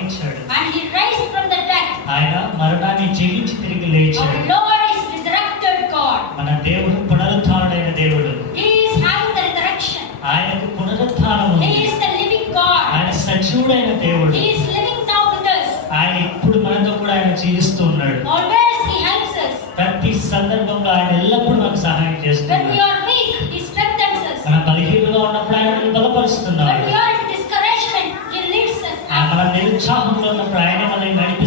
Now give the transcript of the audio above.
And he raised from the dead. ఆయన మరణాన్ని జయించి తిరిగి లేచాడు. Our Lord is resurrected God. మన దేవుడు పునరుత్థానుడైన దేవుడు. He is having the resurrection. ఆయనకు పునరుత్థానం ఉంది. He is the living God. ఆయన సజీవుడైన దేవుడు. He is living now with us. ఆయన ఇప్పుడు మనతో కూడా ఆయన జీవిస్తూ ఉన్నాడు. Always he helps us. ప్రతి సందర్భంలో ఆయన ఎల్లప్పుడూ మనకు సహాయం When we చేస్తున్నాడు. are weak, he strengthens us. మన బలహీనంగా ఉన్నప్పుడు ఆయన మనల్ని బలపరుస్తున్నాడు. When we are in discouragement, he leads us. మన నిరుత్సాహంలో ఉన్నప్పుడు ఆయన మనల్ని నడిపిస్తున్నాడు.